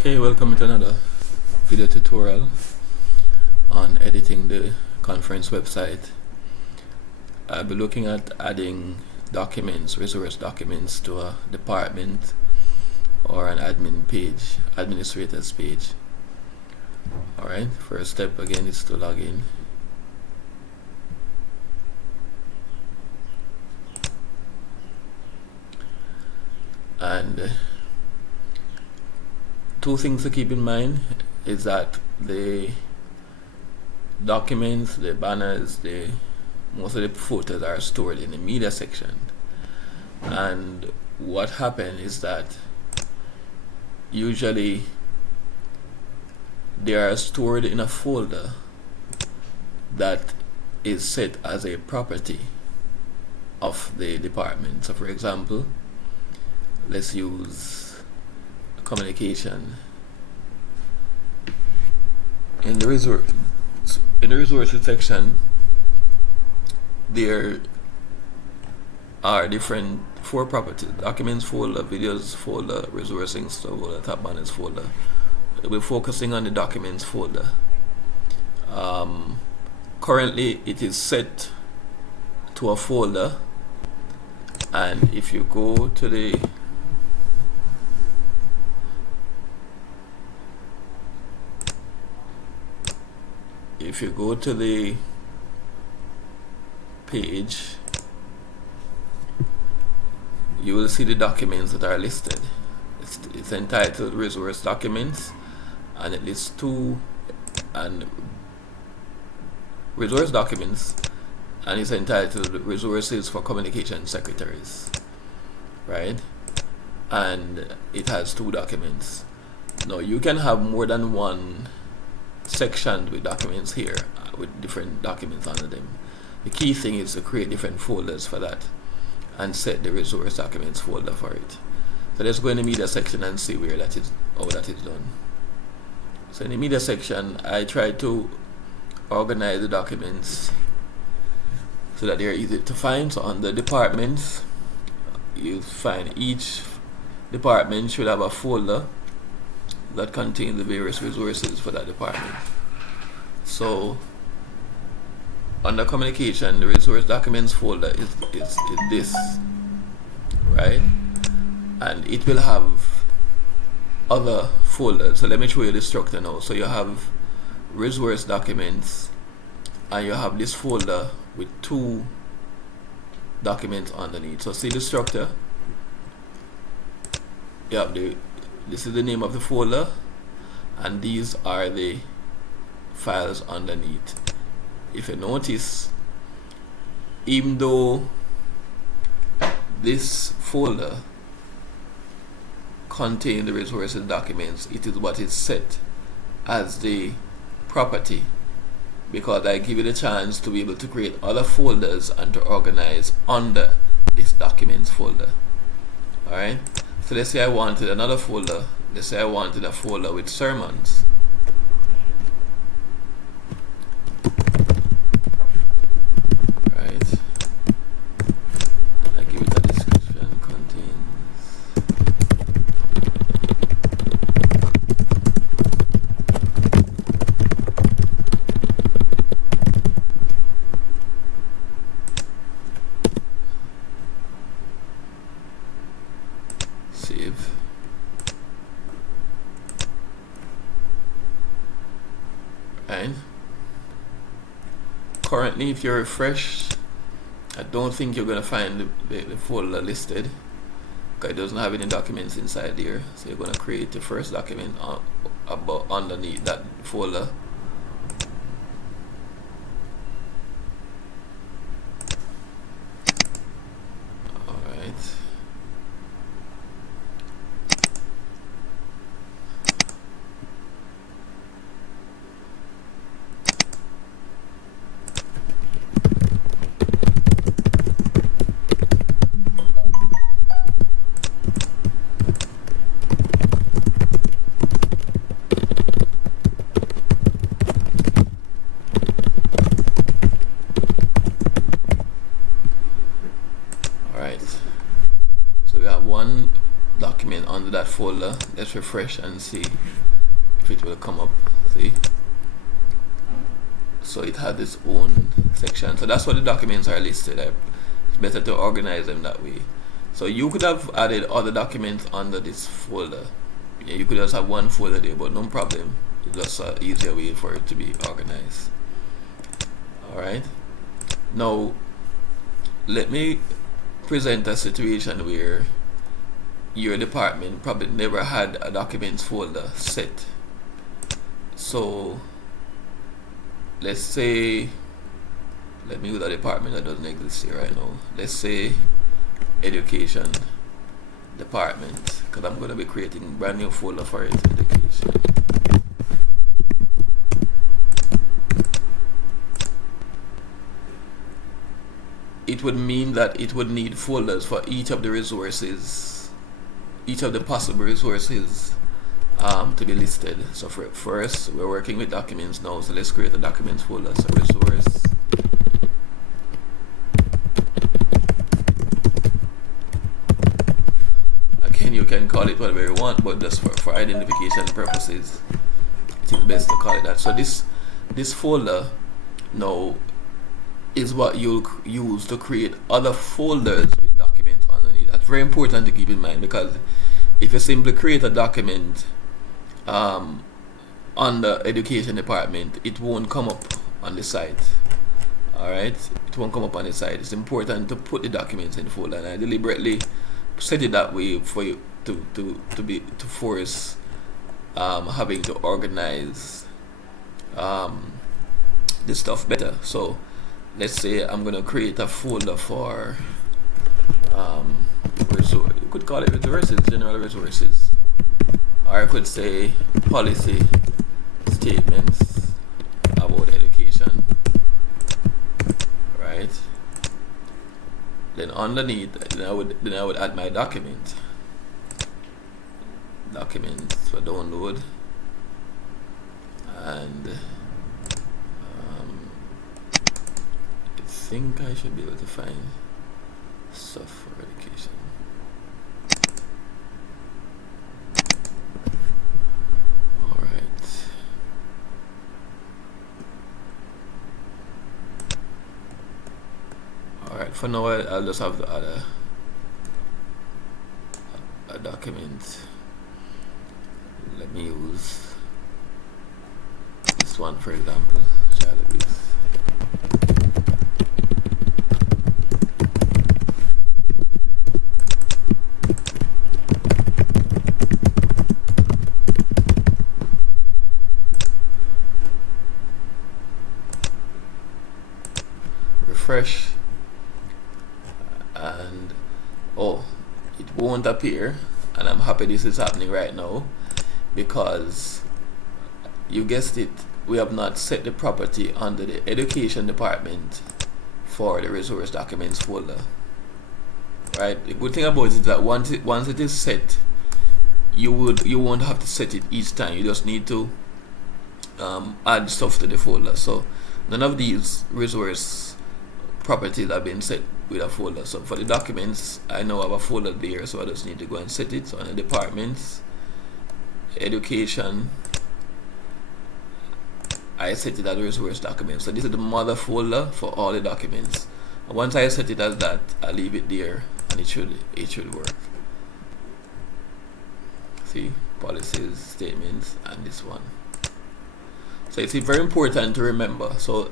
Okay, welcome to another video tutorial on editing the conference website. I'll be looking at adding documents, resource documents to a department or an admin page, administrator's page. Alright, first step again is to log in. And two things to keep in mind is that the documents, the banners, most of the photos are stored in the media section. And what happened is that usually they are stored in a folder that is set as a property of the department. So for example, let's use communication. In the resources section, there are different four properties: documents folder, videos folder, resourcing folder, top banners folder. We're focusing on the documents folder. Currently it is set to a folder, and if you go to the page, you will see the documents that are listed. It's entitled resource documents, and it lists resource documents, and it's entitled resources for communication secretaries, right? And it has two documents. Now you can have more than one section with documents here with different documents under them. The key thing is to create different folders for that and set the resource documents folder for it. So let's go in the media section and see how that is done. So in the media section, I try to organize the documents so that they're easy to find. So under departments, you find each department should have a folder that contains the various resources for that department. So under communication, the resource documents folder is this, right? And it will have other folders. So let me show you the structure now. So you have resource documents, and you have this folder with two documents underneath. So see the structure. You have this is the name of the folder, and these are the files underneath. If you notice, even though this folder contains the resources documents, it is what is set as the property, because I give you the chance to be able to create other folders and to organize under this documents folder. Alright, so let's say I wanted another folder. Let's say I wanted a folder with sermons. Right, I give it a description, contains save. Right. Currently, if you refresh, I don't think you're gonna find the folder listed, because it doesn't have any documents inside there. So you're gonna create the first document underneath that folder. Alright. document under that folder. Let's refresh and see if it will come up. See, so it had its own section. So that's what the documents are listed. It's better to organize them that way. So you could have added other documents under this folder. Yeah, you could just have one folder there, but no problem. It's just an easier way for it to be organized. Alright, now let me present a situation where your department probably never had a documents folder set. So let's say, let me use a department that doesn't exist here right now. Let's say education department, because I'm going to be creating a brand new folder for it, education. It would mean that it would need folders for each of the resources, each of the possible resources to be listed. So for first, we're working with documents now, so let's create a documents folder. So resource, again, you can call it whatever you want, but just for identification purposes, it's best to call it that. So this folder now is what you'll use to create other folders with documents underneath. That's very important to keep in mind, because if you simply create a document on the education department, it won't come up on the site. Alright, it won't come up on the site. It's important to put the documents in the folder, and I deliberately set it that way for you to force having to organize this stuff better. So let's say I'm gonna create a folder for resource. You could call it resources, general resources, or I could say policy statements about education, right? Then underneath, then I would add my documents for download, and I think I should be able to find stuff for education. Alright. Alright, for now I'll just have to add a document. Let me use this one for example, child abuse. Refresh, and oh, it won't appear, and I'm happy this is happening right now, because you guessed it, we have not set the property under the education department for the resource documents folder. Right, the good thing about it is that once it is set, you won't have to set it each time. You just need to add stuff to the folder. So none of these resource properties have been set with a folder. So for the documents, I now have a folder there, so I just need to go and set it. So on the departments, education, I set it as resource documents. So this is the mother folder for all the documents. And once I set it as that, I leave it there, and it should work. See, policies, statements, and this one. So it's very important to remember. So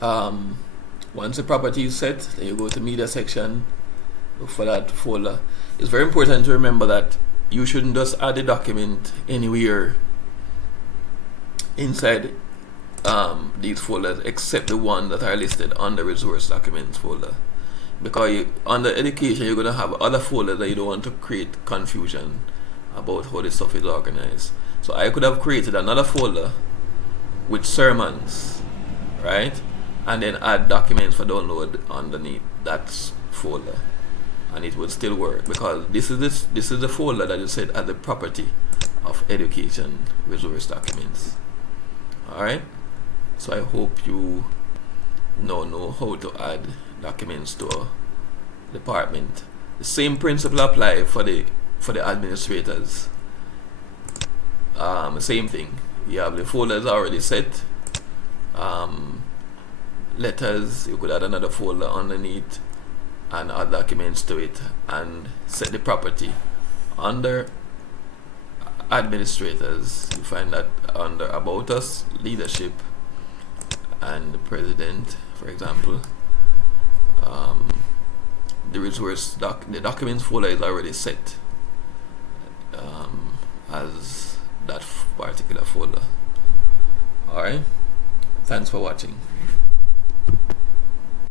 once the property is set, then you go to media section, look for that folder. It's very important to remember that you shouldn't just add the document anywhere inside these folders except the ones that are listed on the resource documents folder, because under education you're going to have other folders that you don't want to create confusion about how this stuff is organized. So I could have created another folder with sermons, right, and then add documents for download underneath that folder, and it would still work, because this is the folder that is set as the property of education resource documents. Alright, so I hope you now know how to add documents to a department. The same principle apply for the for the administrators, same thing. You have the folders already set. Letters, you could add another folder underneath and add documents to it, and set the property. Under administrators, you find that under About Us, Leadership, and the President, for example. The documents folder is already set as that particular folder. Alright, thanks for watching.